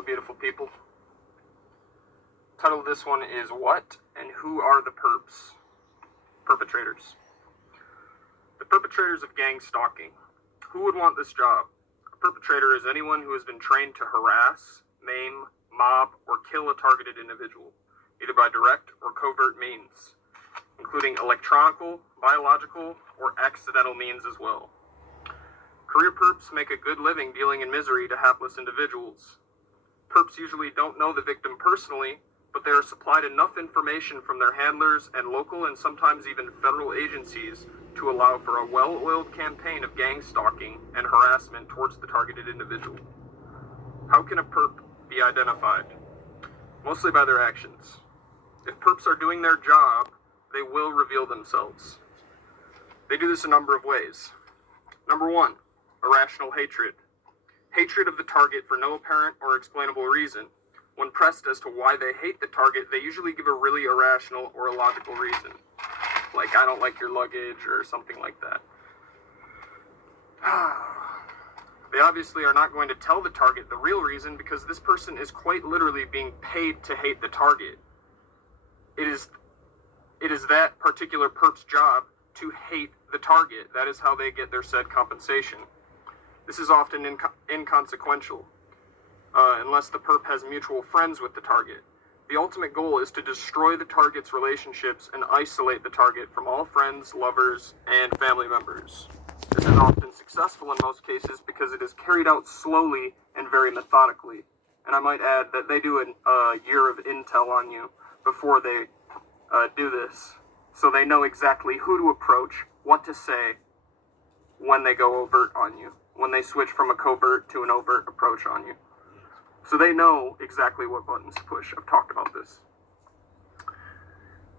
Hello, beautiful people. Title of this one is What and Who Are the Perps? Perpetrators. The perpetrators of gang stalking. Who would want this job? A perpetrator is anyone who has been trained to harass, maim, mob, or kill a targeted individual, either by direct or covert means, including electronical, biological, or accidental means as well. Career perps make a good living dealing in misery to hapless individuals. Perps usually don't know the victim personally, but they are supplied enough information from their handlers and local and sometimes even federal agencies to allow for a well-oiled campaign of gang stalking and harassment towards the targeted individual. How can a perp be identified? Mostly by their actions. If perps are doing their job, they will reveal themselves. They do this a number of ways. Number 1, irrational hatred. Hatred of the target for no apparent or explainable reason. When pressed as to why they hate the target, they usually give a really irrational or illogical reason. Like, I don't like your luggage, or something like that. They obviously are not going to tell the target the real reason because this person is quite literally being paid to hate the target. It is that particular perp's job to hate the target. That is how they get their said compensation. This is often inconsequential, unless the perp has mutual friends with the target. The ultimate goal is to destroy the target's relationships and isolate the target from all friends, lovers, and family members. This is often successful in most cases because it is carried out slowly and very methodically. And I might add that they do a year of intel on you before they do this, so they know exactly who to approach, what to say, when they go overt on you, when they switch from a covert to an overt approach on you. So they know exactly what buttons to push. I've talked about this.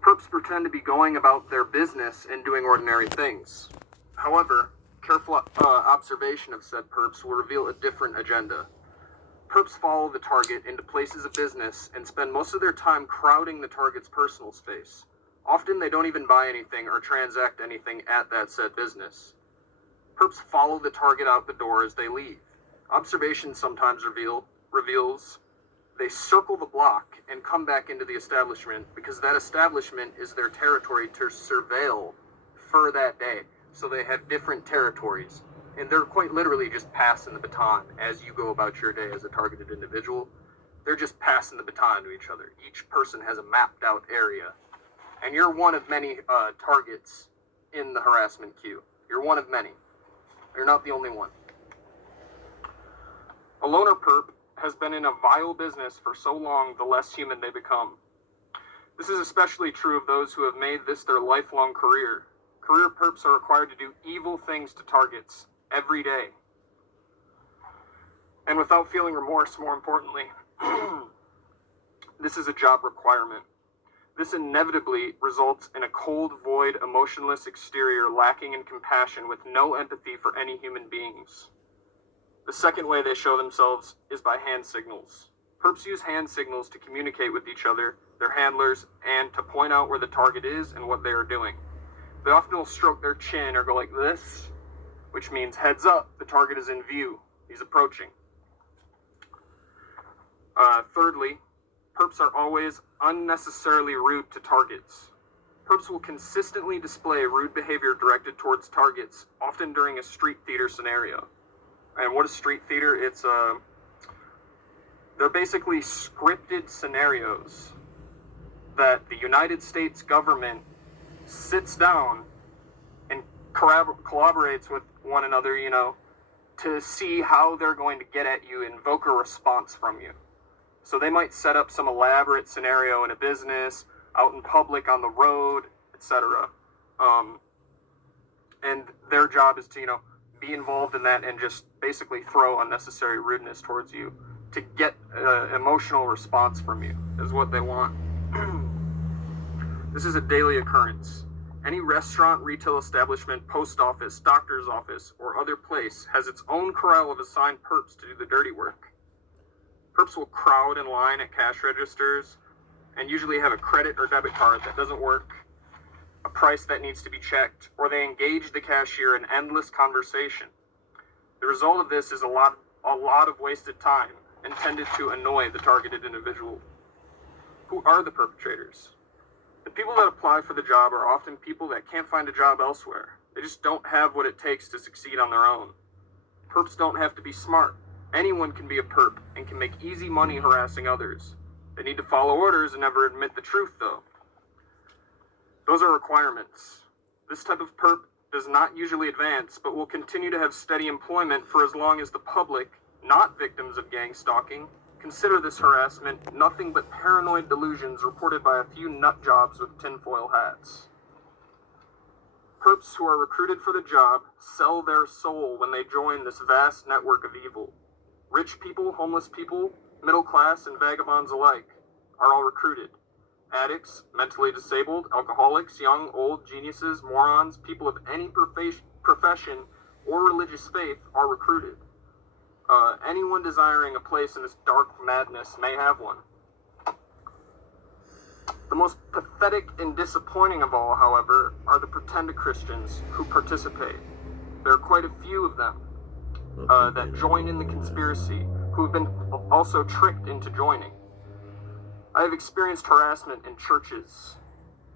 Perps pretend to be going about their business and doing ordinary things. However, careful observation of said perps will reveal a different agenda. Perps follow the target into places of business and spend most of their time crowding the target's personal space. Often they don't even buy anything or transact anything at that said business. Perps follow the target out the door as they leave. Observation sometimes reveals they circle the block and come back into the establishment because that establishment is their territory to surveil for that day. So they have different territories. And they're quite literally just passing the baton as you go about your day as a targeted individual. They're just passing the baton to each other. Each person has a mapped out area. And you're one of many targets in the harassment queue. You're one of many. You're not the only one. A loner perp has been in a vile business for so long, the less human they become. This is especially true of those who have made this their lifelong career. Career perps are required to do evil things to targets every day. And without feeling remorse, more importantly. This is a job requirement. This inevitably results in a cold, void, emotionless exterior lacking in compassion with no empathy for any human beings. The second way they show themselves is by hand signals. Perps use hand signals to communicate with each other, their handlers, and to point out where the target is and what they are doing. They often will stroke their chin or go like this, which means heads up, the target is in view, he's approaching. Thirdly, perps are always unnecessarily rude to targets. Perps will consistently display rude behavior directed towards targets, often during a street theater scenario. And what is street theater? They're basically scripted scenarios that the United States government sits down and collaborates with one another, to see how they're going to get at you, invoke a response from you. So they might set up some elaborate scenario in a business, out in public, on the road, etc. And their job is to, be involved in that and just basically throw unnecessary rudeness towards you to get an emotional response from you, is what they want. This is a daily occurrence. Any restaurant, retail establishment, post office, doctor's office, or other place has its own corral of assigned perps to do the dirty work. Perps will crowd in line at cash registers and usually have a credit or debit card that doesn't work, a price that needs to be checked, or they engage the cashier in endless conversation. The result of this is a lot of wasted time, intended to annoy the targeted individual. Who are the perpetrators? The people that apply for the job are often people that can't find a job elsewhere. They just don't have what it takes to succeed on their own. Perps don't have to be smart. Anyone can be a perp and can make easy money harassing others. They need to follow orders and never admit the truth, though. Those are requirements. This type of perp does not usually advance, but will continue to have steady employment for as long as the public, not victims of gang stalking, consider this harassment nothing but paranoid delusions reported by a few nut jobs with tinfoil hats. Perps who are recruited for the job sell their soul when they join this vast network of evil. Rich people, homeless people, middle class, and vagabonds alike are all recruited. Addicts, mentally disabled, alcoholics, young, old, geniuses, morons, people of any profession or religious faith are recruited. Anyone desiring a place in this dark madness may have one. The most pathetic and disappointing of all, however, are the pretended Christians who participate. There are quite a few of them that join in the conspiracy, who have been also tricked into joining. I have experienced harassment in churches.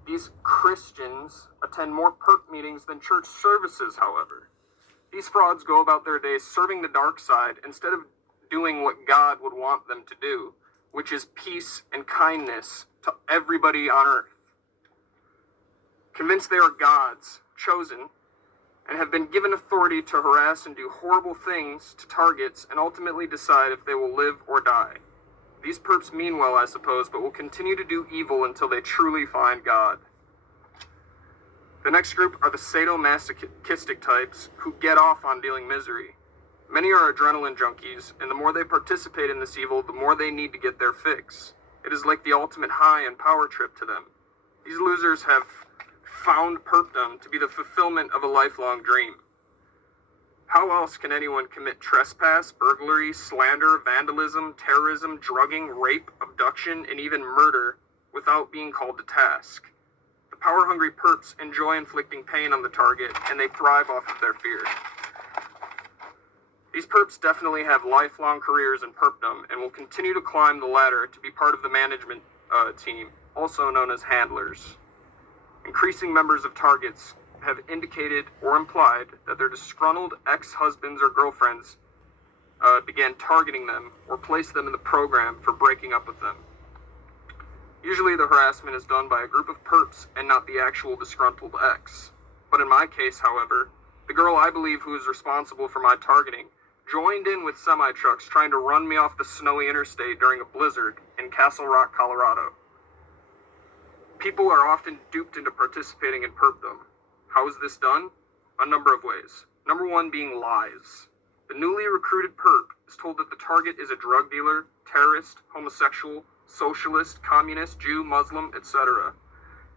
These Christians attend more perp meetings than church services, however. These frauds go about their days serving the dark side instead of doing what God would want them to do, which is peace and kindness to everybody on earth. Convinced they are God's chosen and have been given authority to harass and do horrible things to targets and ultimately decide if they will live or die. These perps mean well, I suppose, but will continue to do evil until they truly find God. The next group are the sadomasochistic types who get off on dealing misery. Many are adrenaline junkies, and the more they participate in this evil, the more they need to get their fix. It is like the ultimate high and power trip to them. These losers have found perpdom to be the fulfillment of a lifelong dream. How else can anyone commit trespass, burglary, slander, vandalism, terrorism, drugging, rape, abduction, and even murder without being called to task? The power-hungry perps enjoy inflicting pain on the target, and they thrive off of their fear. These perps definitely have lifelong careers in perpdom and will continue to climb the ladder to be part of the management team, also known as handlers. Increasing members of targets have indicated or implied that their disgruntled ex-husbands or girlfriends began targeting them or placed them in the program for breaking up with them. Usually the harassment is done by a group of perps and not the actual disgruntled ex. But in my case, however, the girl I believe who is responsible for my targeting joined in with semi-trucks trying to run me off the snowy interstate during a blizzard in Castle Rock, Colorado. People are often duped into participating in perpdom. How is this done? A number of ways. Number one being lies. The newly recruited perp is told that the target is a drug dealer, terrorist, homosexual, socialist, communist, Jew, Muslim, etc.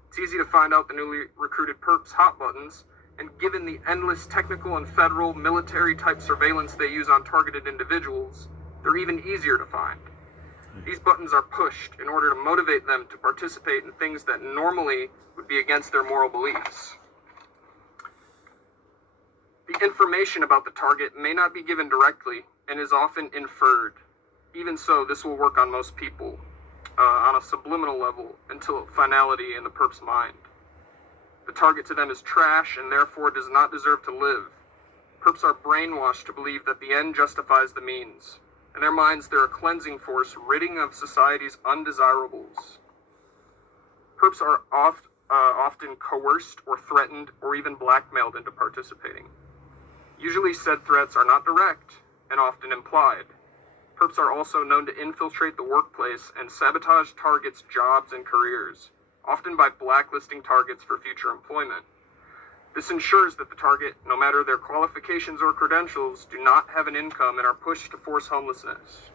It's easy to find out the newly recruited perp's hot buttons, and given the endless technical and federal military-type surveillance they use on targeted individuals, they're even easier to find. These buttons are pushed in order to motivate them to participate in things that normally would be against their moral beliefs. The information about the target may not be given directly and is often inferred. Even so, this will work on most people on a subliminal level until finality in the perp's mind. The target to them is trash and therefore does not deserve to live. Perps are brainwashed to believe that the end justifies the means. In their minds, they're a cleansing force ridding of society's undesirables. Perps are often coerced or threatened or even blackmailed into participating. Usually said threats are not direct and often implied. Perps are also known to infiltrate the workplace and sabotage targets' jobs and careers, often by blacklisting targets for future employment. This ensures that the target, no matter their qualifications or credentials, do not have an income and are pushed to force homelessness.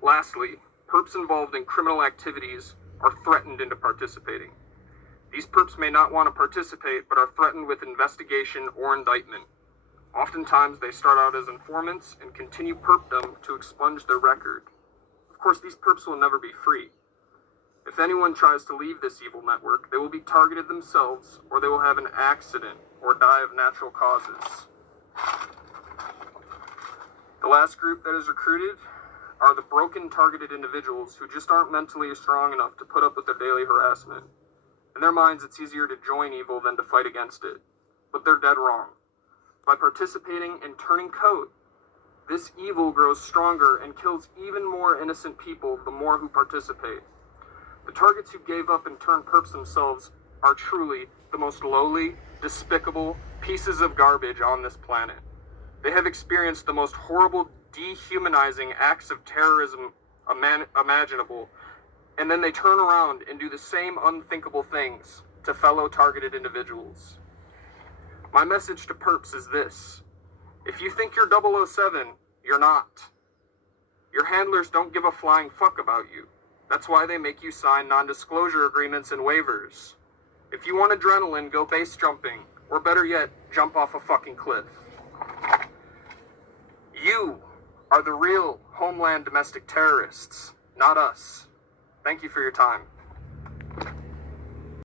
Lastly, perps involved in criminal activities are threatened into participating. These perps may not want to participate, but are threatened with investigation or indictment. Oftentimes, they start out as informants and continue perpdom to expunge their record. Of course, these perps will never be free. If anyone tries to leave this evil network, they will be targeted themselves, or they will have an accident or die of natural causes. The last group that is recruited are the broken, targeted individuals who just aren't mentally strong enough to put up with their daily harassment. In their minds, it's easier to join evil than to fight against it. But they're dead wrong. By participating and turning coat, this evil grows stronger and kills even more innocent people the more who participate. The targets who gave up and turned perps themselves are truly the most lowly, despicable pieces of garbage on this planet. They have experienced the most horrible, dehumanizing acts of terrorism imaginable, and then they turn around and do the same unthinkable things to fellow targeted individuals. My message to perps is this: if you think you're 007, you're not. Your handlers don't give a flying fuck about you. That's why they make you sign non-disclosure agreements and waivers. If you want adrenaline, go base jumping, or better yet, jump off a fucking cliff. You are the real homeland domestic terrorists, not us. Thank you for your time.